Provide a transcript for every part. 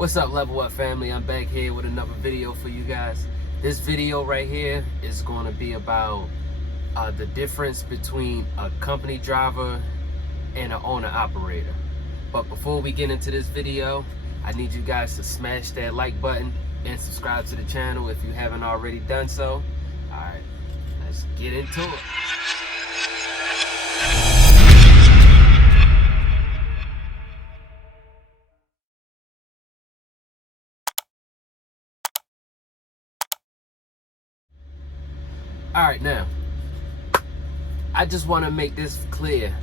What's up, Level Up family? I'm back here with another video for you guys. This video right here is going to be about the difference between a company driver and an owner operator. But before we get into this video, I need you guys to smash that like button and subscribe to the channel if you haven't already done so. Alright, let's get into it. Alright, now, I just want to make this clear.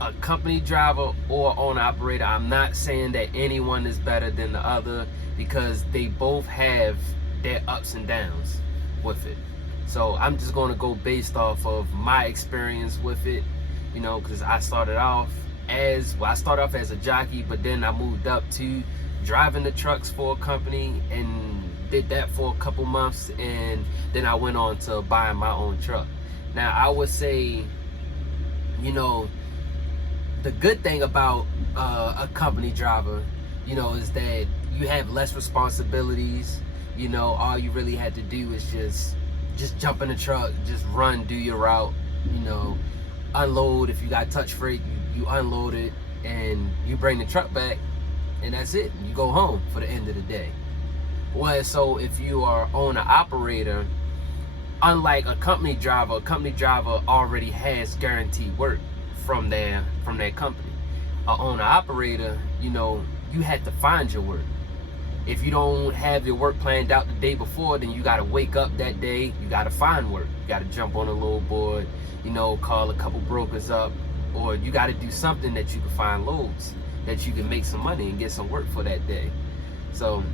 A company driver or owner operator, I'm not saying that anyone is better than the other, because they both have their ups and downs with it. So I'm just going to go based off of my experience with it, you know, because I started off as a jockey, but then I moved up to driving the trucks for a company and did that for a couple months, and then I went on to buying my own truck. Now, I would say, you know, the good thing about a company driver, you know, is that you have less responsibilities. You know, all you really had to do is just jump in the truck, just run, do your route, you know, unload. If you got touch freight, you unload it and you bring the truck back, and that's it. You go home for the end of the day. Well, so if you are owner operator, unlike a company driver already has guaranteed work from their company. A owner operator, you know, you had to find your work. If you don't have your work planned out the day before, then you got to wake up that day, you got to find work. You got to jump on a load board, you know, call a couple brokers up, or you got to do something that you can find loads, that you can make some money and get some work for that day. So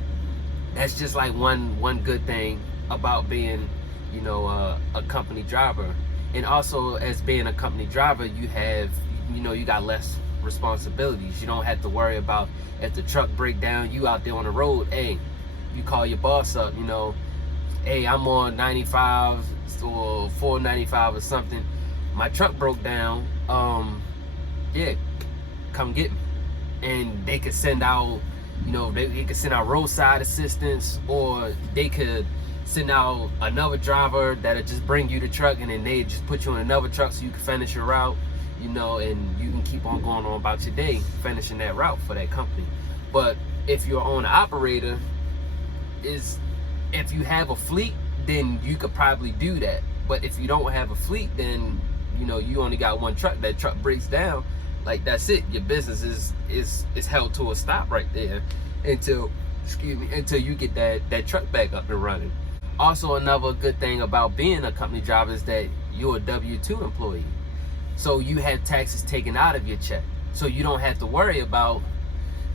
that's just like one good thing about being, you know, a company driver. And also, as being a company driver, you have, you know, you got less responsibilities. You don't have to worry about if the truck break down, you out there on the road, hey, you call your boss up, you know, hey, I'm on 95 or 495 or something, my truck broke down, yeah, come get me. And they could send out, you know, they could send out roadside assistance, or they could send out another driver that'll just bring you the truck, and then they just put you in another truck so you can finish your route, you know, and you can keep on going on about your day, finishing that route for that company. But if you're on an operator, if you have a fleet, then you could probably do that. But if you don't have a fleet, then, you know, you only got one truck, that truck breaks down, like, that's it. Your business is held to a stop right there until you get that truck back up and running. Also, another good thing about being a company driver is that you're a W-2 employee. So you have taxes taken out of your check. So you don't have to worry about,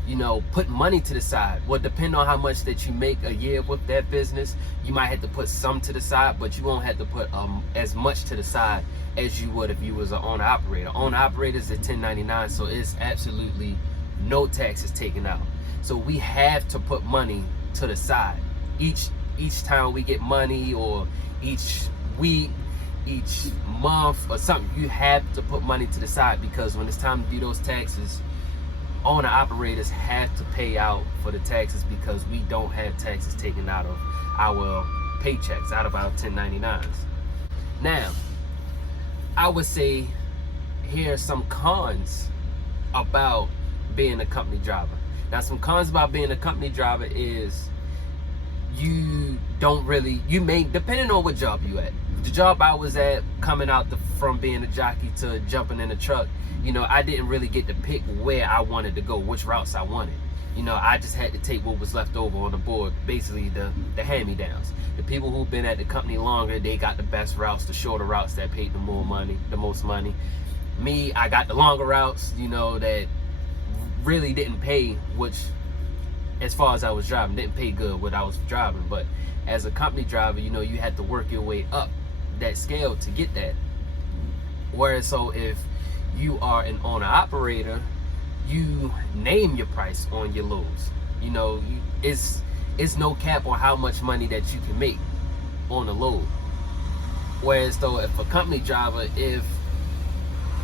you know, putting money to the side. Well, depending on how much that you make a year with that business, you might have to put some to the side, but you won't have to put as much to the side as you would if you was an owner operator. Owner operators at 1099, so it's absolutely no taxes taken out. So we have to put money to the side each time we get money, or each week, each month or something. You have to put money to the side, because when it's time to do those taxes, owner operators have to pay out for the taxes, because we don't have taxes taken out of our paychecks, out of our 1099s. Now, I would say here are some cons about being a company driver. Now, some cons about being a company driver is you may, depending on what job you at. The job I was at, coming out from being a jockey to jumping in a truck, you know, I didn't really get to pick where I wanted to go, which routes I wanted. You know, I just had to take what was left over on the board, basically the hand-me-downs. The people who've been at the company longer, they got the best routes, the shorter routes that paid the most money. Me, I got the longer routes, you know, that really didn't pay, which, as far as I was driving, didn't pay good what I was driving. But as a company driver, you know, you had to work your way up that scale to get that. Whereas, so if you are an owner operator, you name your price on your loads. You know, it's no cap on how much money that you can make on a load. Whereas though, if a company driver, if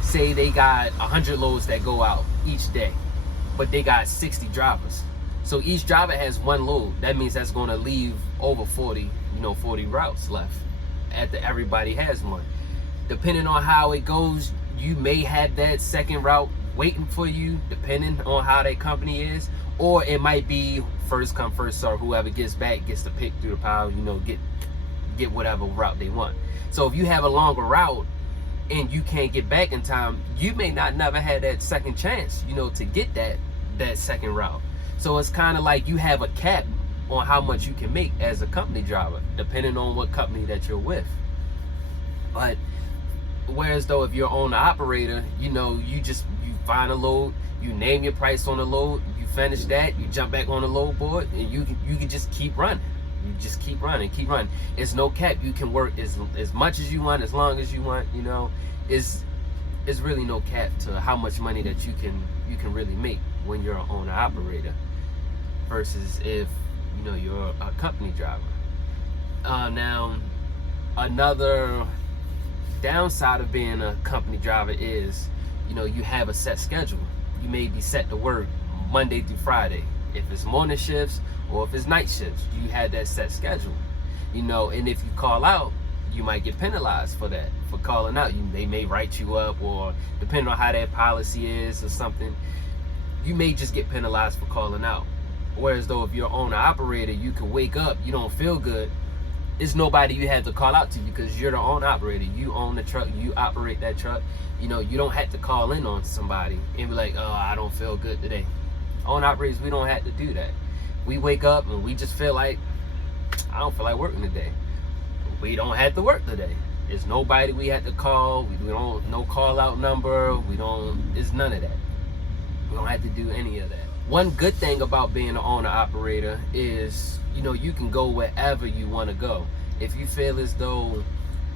say they got 100 loads that go out each day, but they got 60 drivers, So each driver has one load. That means that's going to leave over 40 routes left after everybody has one. Depending on how it goes, you may have that second route waiting for you, depending on how that company is, or it might be first come first serve. Whoever gets back gets to pick through the pile, get whatever route they want. So if you have a longer route and you can't get back in time, you may not never had that second chance, to get that second route. So it's kind of like you have a cap on how much you can make as a company driver, depending on what company that you're with. But whereas though if you're owner operator, you find a load, you name your price on the load, you finish that, you jump back on the load board, and you can just keep running. You just keep running. It's no cap. You can work as much as you want, as long as you want. It's really no cap to how much money that you can really make when you're an owner operator, versus if you're a company driver. Now, another downside of being a company driver is, you have a set schedule. You may be set to work Monday through Friday. If it's morning shifts or if it's night shifts, you had that set schedule. And if you call out, you might get penalized for that, for calling out. They may write you up, or depending on how that policy is or something, you may just get penalized for calling out. Whereas though if you're an owner operator, you can wake up, you don't feel good, it's nobody you have to call out to, because you're the owner operator. You own the truck, you operate that truck. You don't have to call in on somebody and be like, oh, I don't feel good today. Owner operators, we don't have to do that. We wake up and we just feel like, I don't feel like working today. We don't have to work today. There's nobody we have to call. We don't, no call out number. It's none of that. We don't have to do any of that. One good thing about being an owner operator is, you can go wherever you want to go. If you feel as though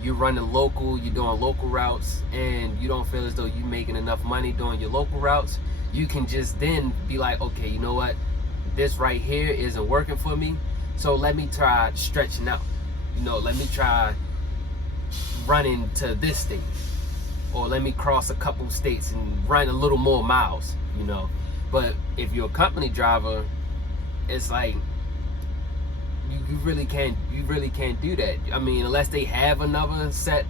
you're running local, you're doing local routes, and you don't feel as though you're making enough money doing your local routes, you can just then be like, okay, you know what? This right here isn't working for me, so let me try stretching out. Let me try running to this state, or let me cross a couple states and run a little more miles, But if you're a company driver, it's like you really can't do that. I mean, unless they have another set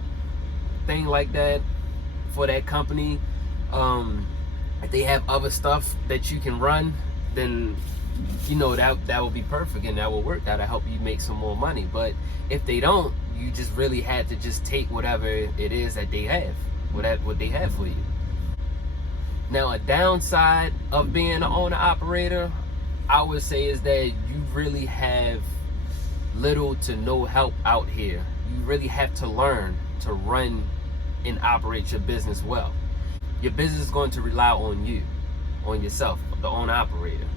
thing like that for that company. If they have other stuff that you can run, then that would be perfect, and that will work. That'll help you make some more money. But if they don't, you just really had to just take whatever it is that they have, what they have for you. Now, a downside of being an owner operator, I would say, is that you really have little to no help out here. You really have to learn to run and operate your business well. Your business is going to rely on you, on yourself, the owner operator.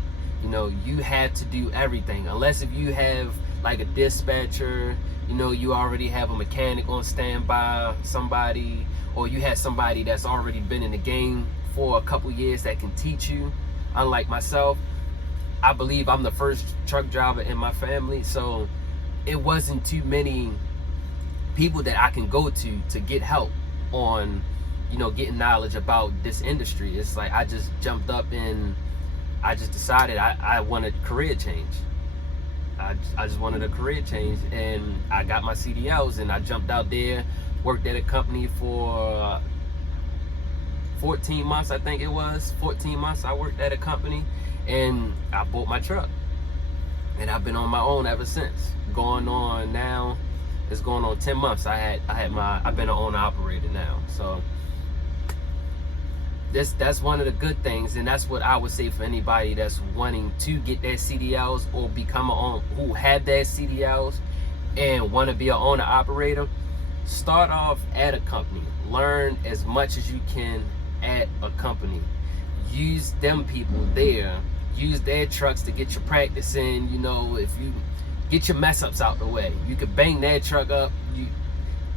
You have to do everything, unless if you have like a dispatcher, you already have a mechanic on standby, somebody, or you have somebody that's already been in the game for a couple years that can teach you. Unlike myself, I believe I'm the first truck driver in my family, so it wasn't too many people that I can go to get help on, getting knowledge about this industry. It's like I just jumped up and I just decided I wanted career change. I just wanted a career change, and I got my CDLs, and I jumped out there, worked at a company for 14 months, I think it was. 14 months I worked at a company, and I bought my truck. And I've been on my own ever since. Going on now, it's going on 10 months. I've been an owner operator now. So that's one of the good things, and that's what I would say for anybody that's wanting to get their CDLs or become who have their CDLs and want to be an owner operator. Start off at a company. Learn as much as you can at a company. Use them people there. Use their trucks to get your practice in. If you get your mess ups out the way, you can bang that truck up.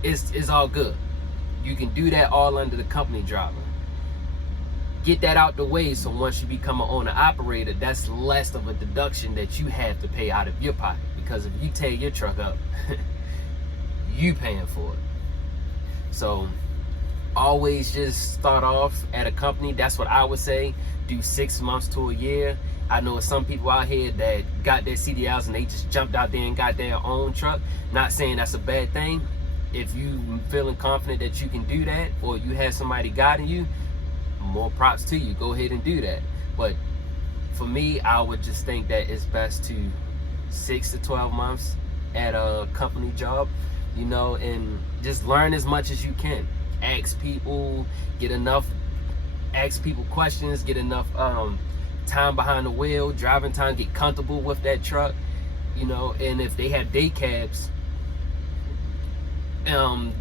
It's all good. You can do that all under the company driver. Get that out the way, so once you become an owner operator, that's less of a deduction that you have to pay out of your pocket. Because if you tear your truck up, you paying for it. So always just start off at a company. That's what I would say. Do 6 months to a year. I know some people out here that got their CDLs and they just jumped out there and got their own truck. Not saying that's a bad thing. If you feeling confident that you can do that, or you have somebody guiding you, more props to you. Go ahead and do that. But for me, I would just think that it's best to 6 to 12 months at a company job, you know, and just learn as much as you can. Ask people questions, get enough time behind the wheel, driving time, get comfortable with that truck, you know. And if they have day cabs,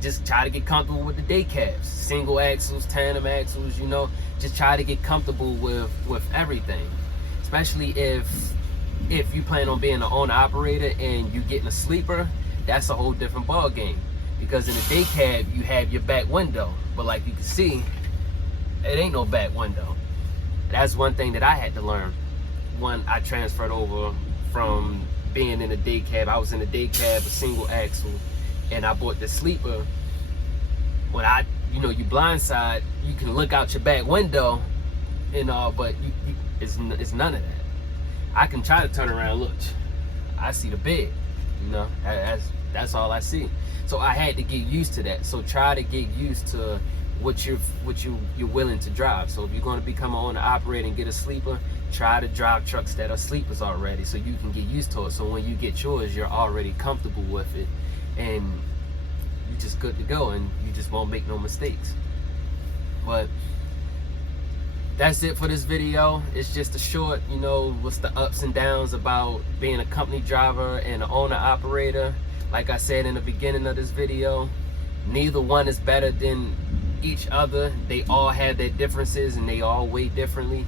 just try to get comfortable with the day cabs, single axles, tandem axles, you know. Just try to get comfortable with everything, especially if you plan on being an owner operator and you getting a sleeper. That's a whole different ball game, because in a day cab you have your back window, but like you can see, it ain't no back window. That's one thing that I had to learn when I transferred over from being in a day cab. I was in a day cab, a single axle, and I bought the sleeper. When you blindside, you can look out your back window and all, but it's none of that. I can try to turn around and look. I see the bed, you know. That's all I see. So I had to get used to that. So try to get used to what you're willing to drive. So if you're going to become an owner operator and get a sleeper, try to drive trucks that are sleepers already, so you can get used to it. So when you get yours, you're already comfortable with it, and you're just good to go, and you just won't make no mistakes. But that's it for this video. It's just a short, you know, what's the ups and downs about being a company driver and an owner operator. Like I said in the beginning of this video, neither one is better than each other. They all have their differences and they all weigh differently.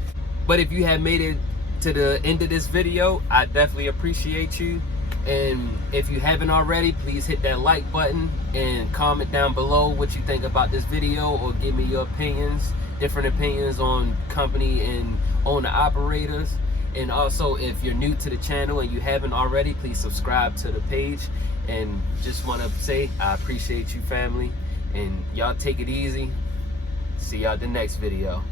But if you have made it to the end of this video, I definitely appreciate you. And if you haven't already, please hit that like button and comment down below what you think about this video, or give me your opinions, different opinions on company and owner operators. And also, if you're new to the channel and you haven't already, please subscribe to the page. And just want to say I appreciate you, family, and y'all take it easy. See y'all the next video.